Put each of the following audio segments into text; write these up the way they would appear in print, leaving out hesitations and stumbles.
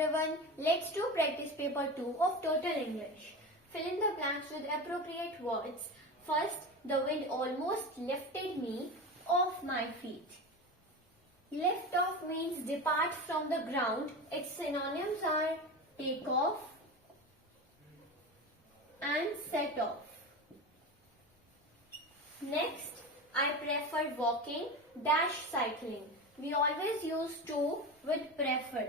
everyone, let's do practice paper 2 of Total English. Fill in the blanks with appropriate words. First, the wind almost lifted me off my feet. Lift off means depart from the ground. Its synonyms are take off and set off. Next, I prefer walking - cycling. We always use to with prefer.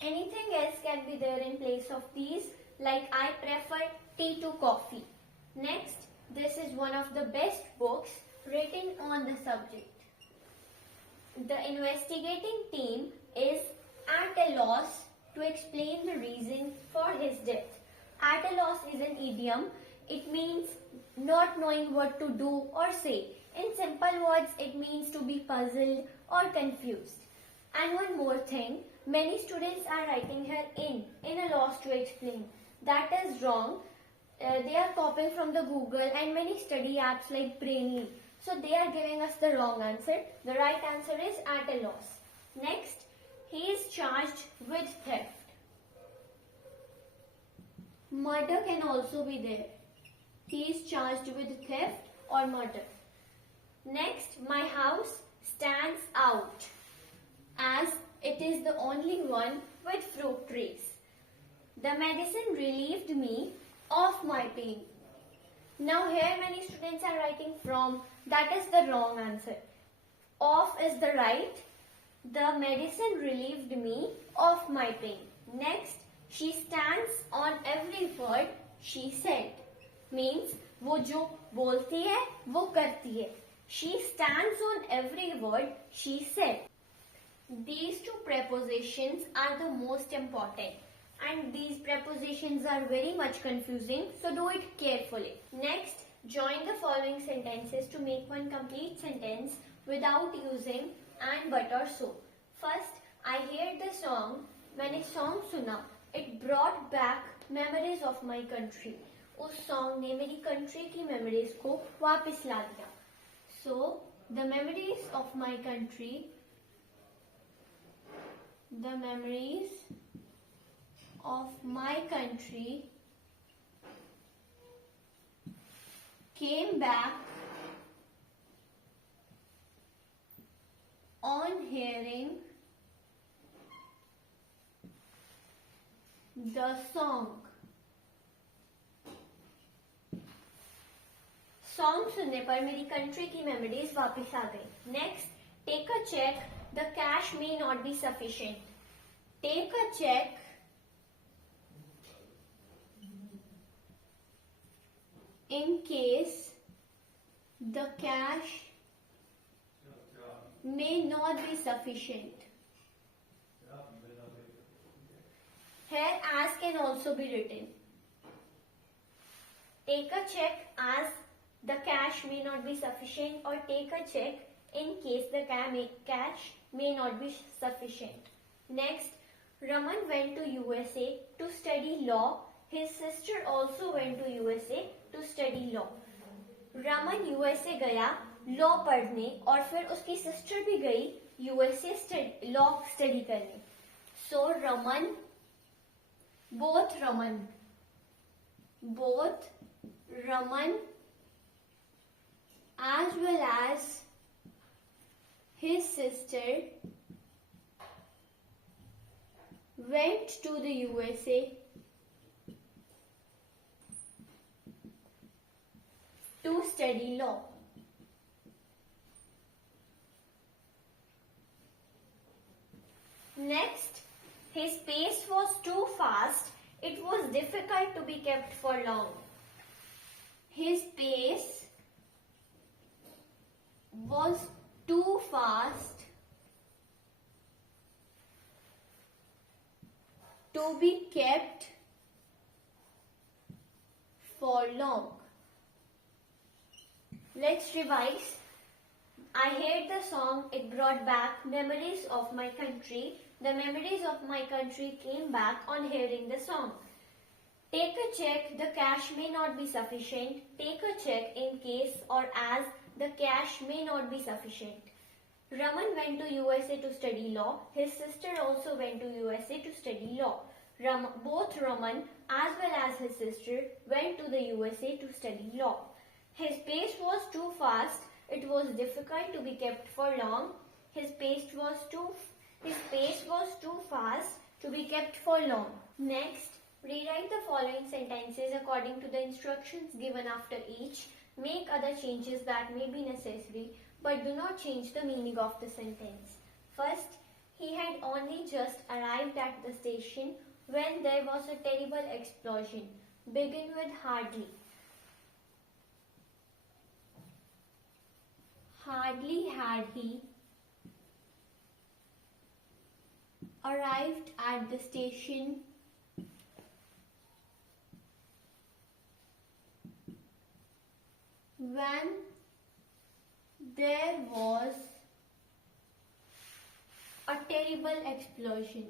Anything else can be there in place of these, like I prefer tea to coffee. Next, this is one of the best books written on the subject. The investigating team is at a loss to explain the reason for his death. At a loss is an idiom. It means not knowing what to do or say. In simple words, it means to be puzzled or confused. And one more thing, many students are writing here in a loss to explain. That is wrong. They are copying from the Google and many study apps like Brainly. So they are giving us the wrong answer. The right answer is at a loss. Next, he is charged with theft. Murder can also be there. He is charged with theft or murder. Next, my house stands out as it is the only one with fruit trees. The medicine relieved me of my pain. Now here many students are writing from. That is the wrong answer. Of is the right. The medicine relieved me of my pain. Next, she stands on every word she said. Means वो जो बोलती है वो करती है. She stands on every word she said. These two prepositions are the most important. And these prepositions are very much confusing, so do it carefully. Next, join the following sentences to make one complete sentence without using and, but or so. First, I heard the song. मैंने song सुना. It brought back memories of my country. उस song ने मेरी country की memories को वापस ला दिया. So, the memories of my country, the memories of my country came back on hearing the song. Song सुनने पर मेरी country की memories वापस आ गई. Next, take a check. The cash may not be sufficient. Take a check. In case the cash may not be sufficient. Here as can also be written. Take a check as the cash may not be sufficient, or take a check in case the cash may not be sufficient. Next, Raman went to USA to study law. His sister also went to USA to study law. Raman USA गया law पढ़ने और फिर उसकी sister भी गई USA law study करने. So Raman, both Raman as well as his sister went to the USA to study law. Next, his pace was too fast. It was difficult to be kept for long. His pace was too fast to be kept for long. Let's revise. I heard the song. It brought back memories of my country. The memories of my country came back on hearing the song. Take a check. The cash may not be sufficient. Take a check in case or as the cash may not be sufficient. Raman went to USA to study law. His sister also went to USA to study study law. Both Raman as well as his sister went to the USA to study law. His pace was too fast. It was difficult to be kept for long. His pace was too fast to be kept for long. Next, rewrite the following sentences according to the instructions given after each. Make other changes that may be necessary, but do not change the meaning of the sentence. First, he had only just arrived at the station when there was a terrible explosion. Begin with hardly. Hardly had he arrived at the station when there was a terrible explosion.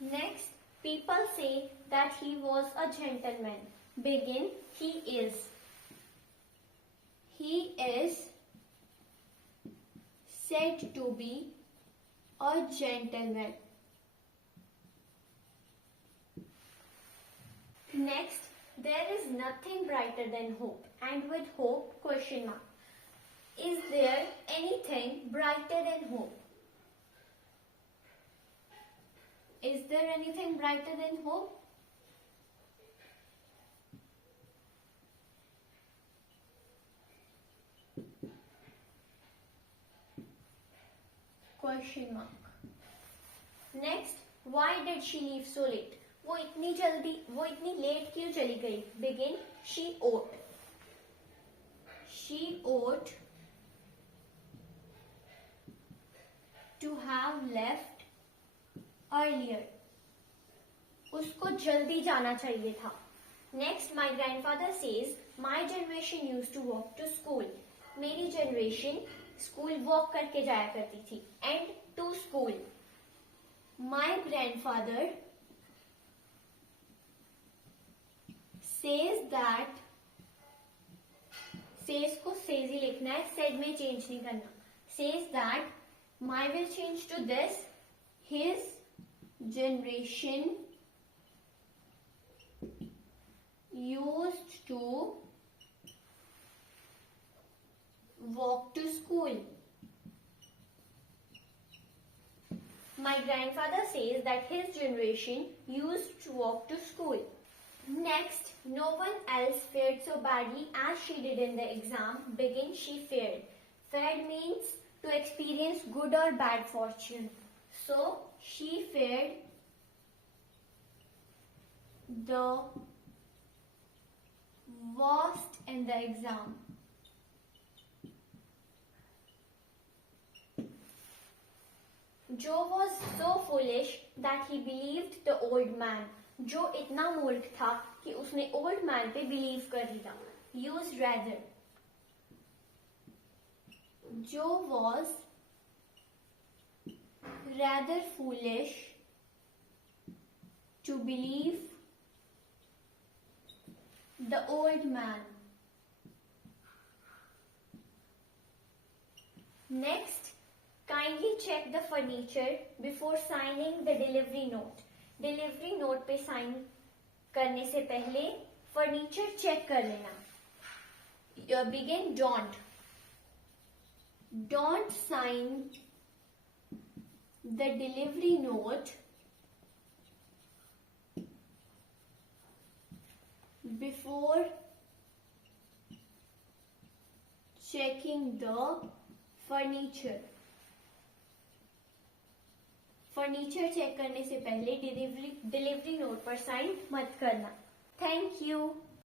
Next, people say that he was a gentleman. Begin, he is. He is said to be a gentleman. Next, there is nothing brighter than hope, and with hope, question mark. Is there anything brighter than hope? Is there anything brighter than hope? Question mark. Next, why did she leave so late? वो इतनी late क्यों चली गई? Begin, she ought. She ought to have left earlier. उसको जल्दी जाना चाहिए था. Next, my grandfather says, my generation used to walk to school. मेरी generation school walk करके जाया करती थी. And to school. My grandfather says that, says को says ही लिखना है, said में change नहीं करना. Says that, my will change to this, his generation used to walk to school. My grandfather says that his generation used to walk to school. Next, no one else fared so badly as she did in the exam. Begin, she fared. Fared means to experience good or bad fortune. So, she fared the worst in the exam. Joe was so foolish that he believed the old man. जो इतना मूर्ख था कि उसने old man पे believe कर लिया. Use rather. Joe was rather foolish to believe the old man. Next, kindly check the furniture before signing the delivery note. Delivery note पे साइन करने से पहले फर्नीचर चेक कर लेना. Begin, don't sign the delivery note before checking the furniture. Furniture check करने से पहले delivery note पर साइन मत करना. Thank you.